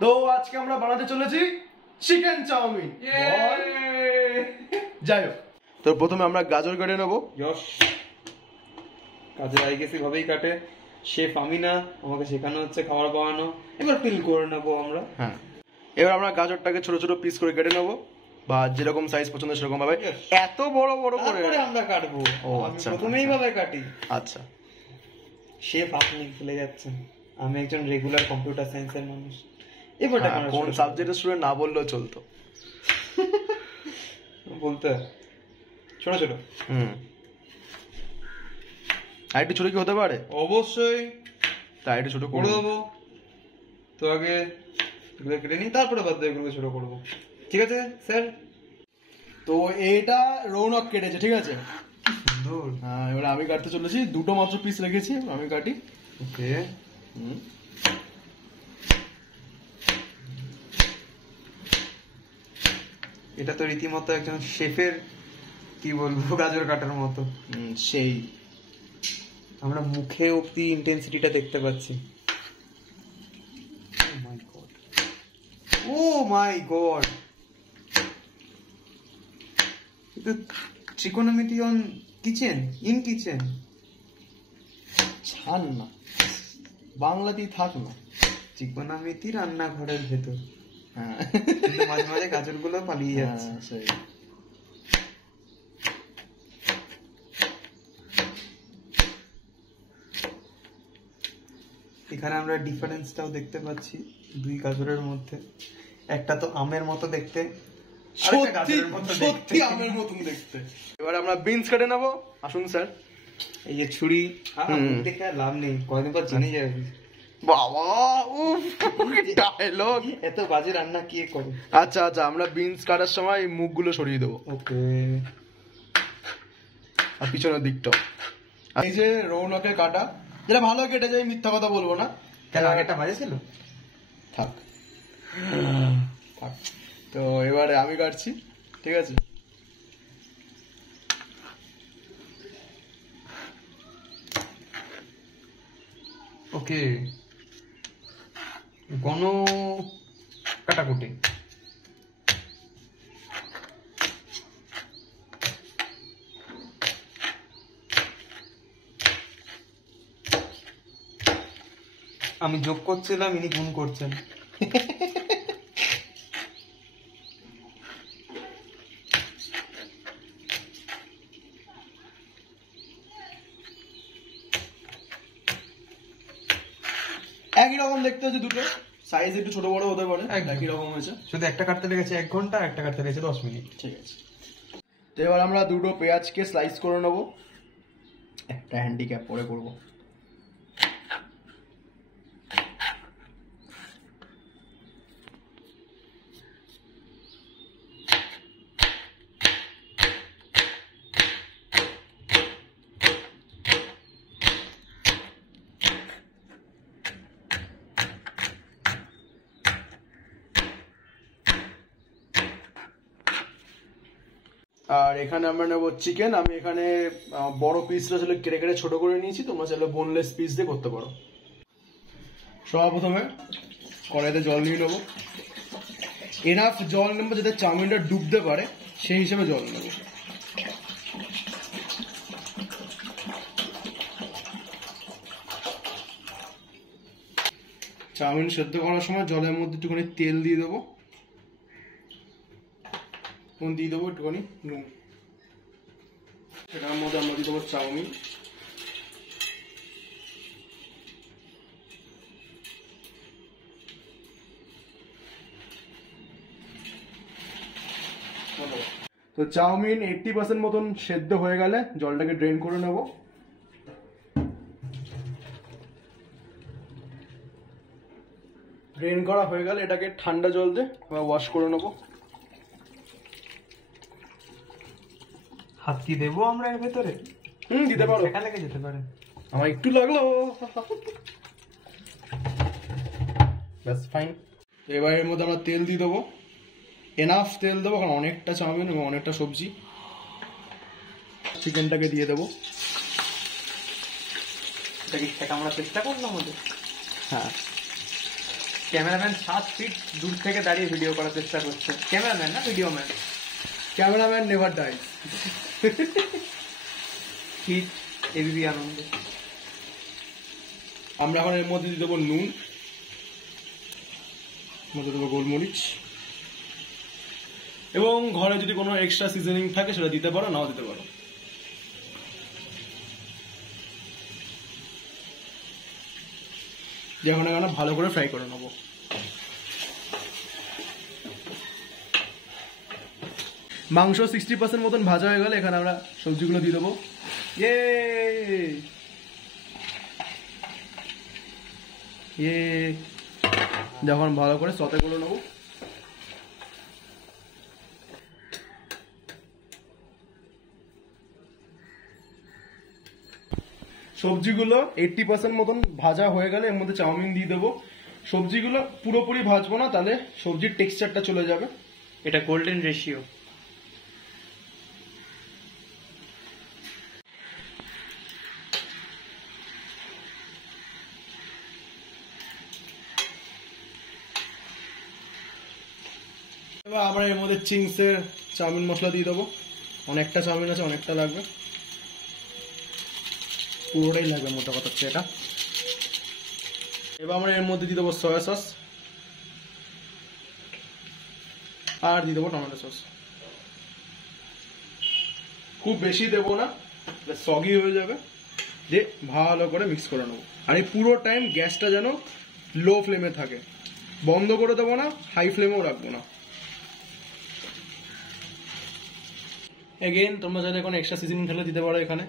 তো আজকে আমরা বানাতে চলেছি চিকেন চাউমিন। যাই হোক, তো প্রথমে আমরা গাজর কেটে নেবো। গাজর আই গেছি ভাবেই কাটে, শেফ আমি না, আমাকে শেখানো হচ্ছে খাবার বানানো। এবার ফিল করে নেবো আমরা। হ্যাঁ, এবার আমরা গাজরটাকে ছোট ছোট পিস করে কেটে নেবো, বা যেরকম সাইজ পছন্দ সেরকম ভাবে। এত বড় বড় করে আমরা কাটবো। ও আচ্ছা, প্রথমেই ভাবে কাটি। আচ্ছা, শেফ আপনি ভুলে যাচ্ছেন, আমি একজন রেগুলার কম্পিউটার সায়েন্সের মানুষ। এবারটা কোন সাবজেক্টের স্টুডেন্ট না বললেও চলতো, বলতে ছোট ছোট। আর একটু ছোট কি হতে পারে? অবশ্যই, তাই একটু ছোট করে দেবো। তো আগে এগুলো কেটে নিই, তারপরে বাদ দিয়ে এগুলো ছোট করবো। ঠিক আছে স্যার? তো এটা রৌনক কেটেছে, ঠিক আছে। হ্যাঁ, এবার আমি কাটতে চলেছি। দুটো মাত্র পিস রেখেছি, আমি কাটি। ওকে, এটা তো রীতিমতো একজন শেফের কি বলবো গাজর কাটার মতো। সেই আমরা মুখে অব্দি ইন্টেন্সিটিটা দেখতে পাচ্ছি। ও মাই গড, এটা ট্রিকোনোমেট্রি অন কিচেন, ইন কিচেন। ছাড় না, বাংলাতেই থাক না। ট্রিকোনোমেট্রি রান্নাঘরের ভেতর। হ্যাঁ, কিন্তু মাঝে মাঝে গাজর গুলো পালিয়ে যাচ্ছে। সেই এখানে আমরা ডিফারেন্সটাও দেখতে পাচ্ছি দুই গাজরের মধ্যে। একটা তো আমের মতো দেখতে, সত্যি আমের মতন দেখতে। এবার আমরা বিনস কেটে নেবো। আসুন স্যার। এই যে ছুরি দেখে লাভ নেই, কয়দিন পর জেনে যাবে। বাবা, উফ, ডায়লগ। এত বাজে রান্না কে করে? আচ্ছা আচ্ছা, আমরা বিনস কাটার সময় মুখগুলো সরিয়ে দেবো। ওকে, আর পিছনের দিকটা। এই যে রৌনকের কাটা, যেটা ভালো কেটে যায়, মিথ্যা কথা বলবো না। কেন আগেরটা বাজে ছিল? থাক থাক। তো এবারে আমি কাটছি, ঠিক আছে। ওকে, গণ কাটাকুটি। আমি যোগ করছিলাম, ইনি গুণ করছেন। একই রকম দেখতে হচ্ছে, দুটো সাইজ একটু ছোট বড় হতে পারে, একই রকম হয়েছে। শুধু একটা কাটতে লেগেছে 1 ঘন্টা, একটা কাটতে লেগেছে 10 মিনিট। ঠিক আছে, তো এবার আমরা দুটো পেঁয়াজকে স্লাইস করে নেবো। একটা হ্যান্ডিক্যাপ পরে করবো। আর এখানে আমরা নেবো চিকেন। আমি এখানে বড় পিসটা ছিল কেটে কেটে ছোট করে নিয়েছি, তোমরা চাইলে বোনলেস পিস দিয়ে করতে পারো। সবার প্রথমে কড়াইতে জল নিয়ে নেবো। এনাফ জল নেবো যাতে চাউমিনটা ডুবতে পারে, সেই হিসেবে জল নেবো। চাউমিন সেদ্ধ করার সময় জলের মধ্যে একটুখানি তেল দিয়ে দেবো, দিয়ে দেবো একটুখানি নুন। এটার মধ্যে আমরা দিয়ে দেবো চাউমিন। তো চাউমিন 80% মতন সেদ্ধ হয়ে গেলে জলটাকে ড্রেন করে নেব। ড্রেন করা হয়ে গেলে এটাকে ঠান্ডা জল দিয়ে ওয়াশ করে নেব। হাত কি দেবো আমরা এর ভেতরে? দিতে পারো, একা লেগে যেতে পারে। আমার একটু লাগলো, ব্যাস ফাইন। এবার এর মধ্যে আমরা তেল দিয়ে দেবো, এনাফ তেল দেবো, কারণ অনেকটা চাউমিন এবং অনেকটা সবজি। চিকেনটাকে দিয়ে দেবো। এটা কি আমরা চেষ্টা করলাম ওদের? হ্যাঁ, ক্যামেরাম্যান 7 ফিট দূর থেকে দাঁড়িয়ে ভিডিও করার চেষ্টা করছে। ক্যামেরাম্যান না, video man. Cameraman never die. Hit ABP Ananda. আমরা এখন এর মধ্যে দিয়ে দেবো নুন, মধ্যে দেবো গোলমরিচ, এবং ঘরে যদি কোনো এক্সট্রা সিজনিং থাকে সেটা দিতে পারো, নাও দিতে পারো। যেমন এখানে ভালো করে ফ্রাই করে নেবো। মাংস 60% মতন ভাজা হয়ে গেলে এখানে আমরা সবজিগুলো দিয়ে দেবো। ইয়ে যখন ভালো করে সতে করে নেবো। সবজিগুলো 80% মতন ভাজা হয়ে গেলে এর মধ্যে চাউমিন দিয়ে দেবো। সবজিগুলো পুরোপুরি ভাজবো না, তাহলে সবজির টেক্সচারটা চলে যাবে। এটা গোল্ডেন রেশিও। এবার আমরা এর মধ্যে চিংসের চাউমিন মশলা দিয়ে দেবো। অনেকটা চাউমিন আছে, অনেকটা লাগবে, পুরোটাই লাগবে মোটা কথা হচ্ছে এটা। এবার আমরা এর মধ্যে দিয়ে দেবো সয়া সস, আর দিয়ে দেবো টমেটো সস। খুব বেশি দেবো না, সগি হয়ে যাবে। যে ভালো করে মিক্স করে নেবো। আর এই পুরো টাইম গ্যাসটা যেন লো ফ্লেমে থাকে, বন্ধ করে দেবো না, হাই ফ্লেমেও রাখবো না। এগেইন তোমরা চাইলে এখন এক্সট্রা সিজনিং ঢেলে দিতে পারো এখানে।